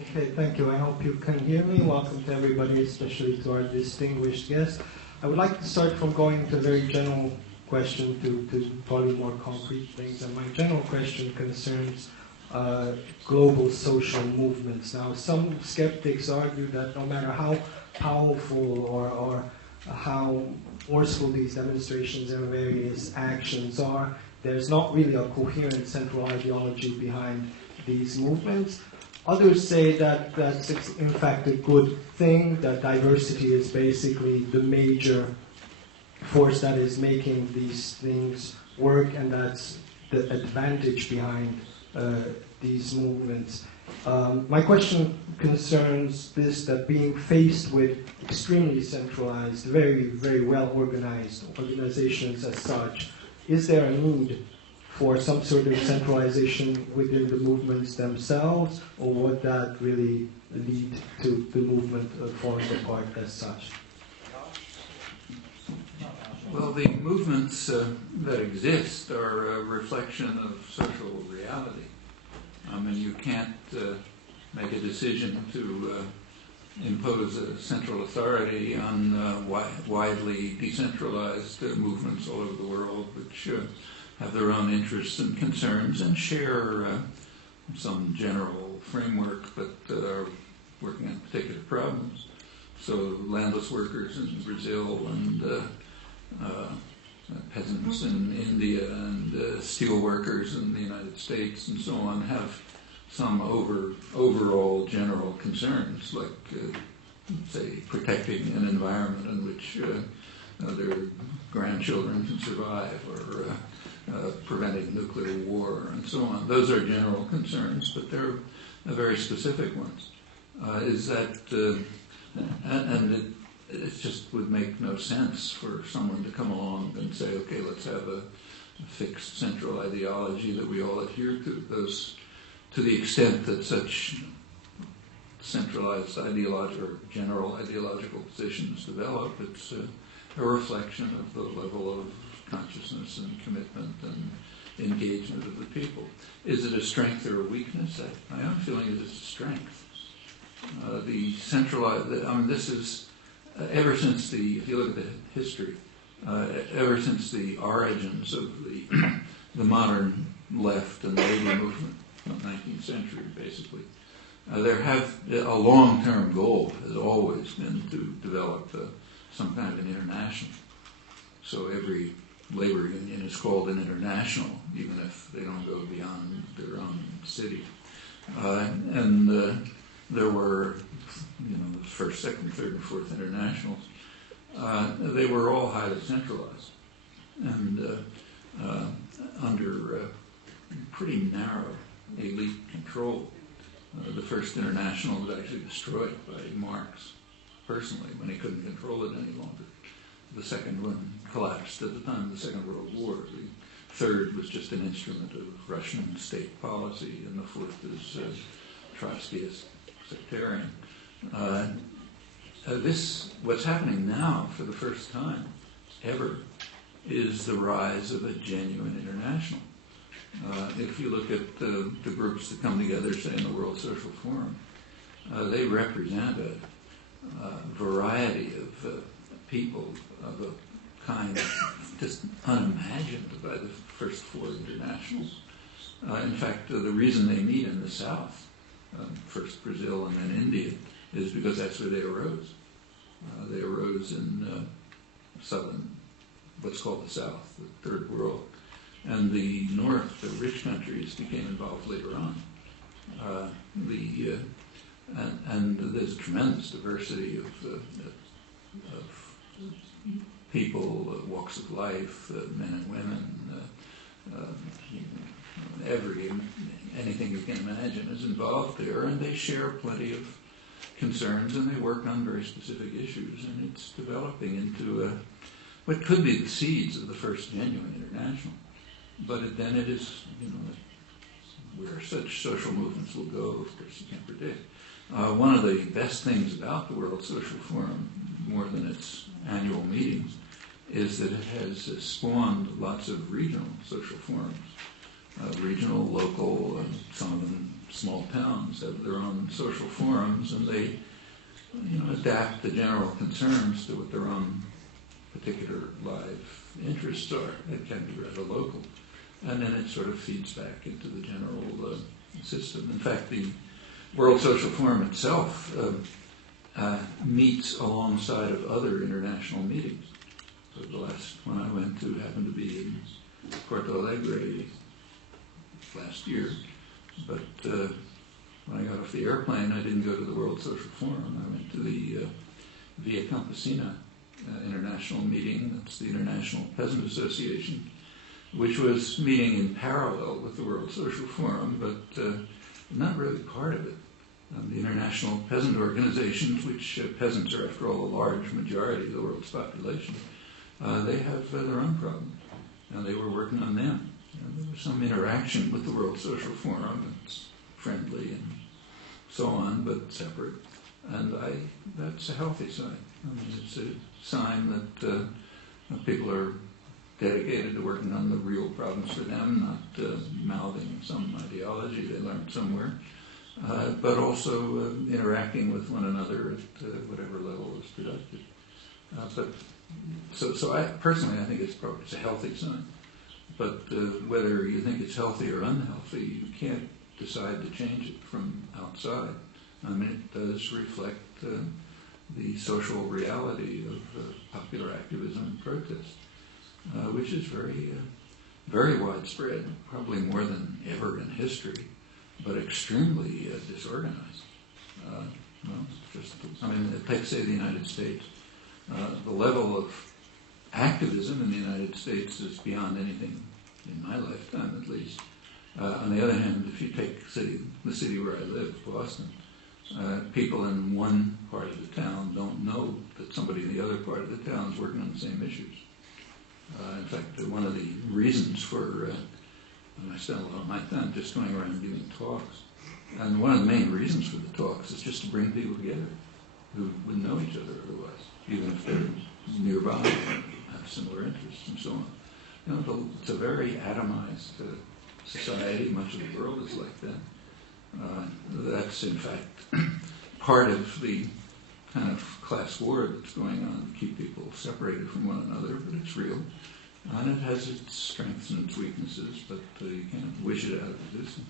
Okay, thank you. I hope you can hear me. Welcome to everybody, especially to our distinguished guests. I would like to start from going to a very general question to probably more concrete things. And my general question concerns global social movements. Now, some skeptics argue that no matter how powerful or how forceful these demonstrations and various actions are, there's not really a coherent central ideology behind these movements. Others say that that's in fact a good thing, that diversity is basically the major force that is making these things work, and that's the advantage behind these movements. My question concerns this, that being faced with extremely centralized, very, very well organized organizations as such, is there a need for some sort of centralization within the movements themselves, or would that really lead to the movement falling apart as such? Well, the movements that exist are a reflection of social reality. I mean, you can't make a decision to impose a central authority on widely decentralized movements all over the world, which have their own interests and concerns and share some general framework, but are working on particular problems. So landless workers in Brazil and peasants in India and steel workers in the United States and so on have some overall general concerns, like, say, protecting an environment in which their grandchildren can survive, or preventing nuclear war, and so on. Those are general concerns, but they're very specific ones. It just would make no sense for someone to come along and say, okay, let's have a fixed central ideology that we all adhere to. Those, to the extent that such centralized ideological or general ideological positions develop, it's a reflection of the level of consciousness and commitment and engagement of the people. Is it a strength or a weakness? My own feeling is it's a strength. The centralized, this is, ever since if you look at the history, ever since the origins of the modern left and the labor movement, 19th century basically, a long-term goal has always been to develop some kind of an international. So every labor union is called an international, even if they don't go beyond their own city. There were, the first, second, third, and fourth internationals. They were all highly centralized and under pretty narrow elite control. The first international was actually destroyed by Marx personally when he couldn't control it any longer. The second one collapsed at the time of the Second World War. The third was just an instrument of Russian state policy, and the fourth is Trotskyist sectarian. What's happening now for the first time ever is the rise of a genuine international. If you look at the groups that come together, say, in the World Social Forum, they represent a variety of people of a kind just unimagined by the first four internationals. In fact, the reason they meet in the South, first Brazil and then India, is because that's where they arose. They arose in southern, what's called the South, the Third World. And the North, the rich countries, became involved later on. And there's a tremendous diversity of people, walks of life, men and women, anything you can imagine is involved there, and they share plenty of concerns, and they work on very specific issues, and it's developing into what could be the seeds of the first genuine international. But then it is, where such social movements will go, of course, you can't predict. One of the best things about the World Social Forum, more than its annual meetings, is that it has spawned lots of regional social forums. Regional, local, some of them small towns have their own social forums, and they adapt the general concerns to what their own particular live interests are. It can be rather local. And then it sort of feeds back into the general system. In fact, the World Social Forum itself meets alongside of other international meetings. So the last one I went to happened to be in Porto Alegre last year. But when I got off the airplane, I didn't go to the World Social Forum. I went to the Via Campesina international meeting. That's the International Peasant Association, which was meeting in parallel with the World Social Forum, but not really part of it. The international peasant organizations, which peasants are, after all, a large majority of the world's population, they have their own problems, and they were working on them. And there was some interaction with the World Social Forum. It's friendly and so on, but separate. And that's a healthy sign. I mean, it's a sign that people are dedicated to working on the real problems for them, not mouthing some ideology they learned somewhere, but also interacting with one another at whatever level is productive. So I personally, I think it's a healthy sign. But whether you think it's healthy or unhealthy, you can't decide to change it from outside. I mean, it does reflect the social reality of popular activism and protest, which is very, very widespread, probably more than ever in history, but extremely disorganized. Take, say, the United States. The level of activism in the United States is beyond anything in my lifetime, at least. On the other hand, if you take the city where I live, Boston, people in one part of the town don't know that somebody in the other part of the town is working on the same issues. In fact, one of the reasons for, I spend a lot of my time just going around giving talks, and one of the main reasons for the talks is just to bring people together who wouldn't know each other otherwise, even if they're nearby and have similar interests and so on. It's a very atomized society. Much of the world is like that. That's, in fact, part of the kind of class war that's going on to keep people separated from one another, but it's real. And it has its strengths and its weaknesses, but you can't wish it out of existence.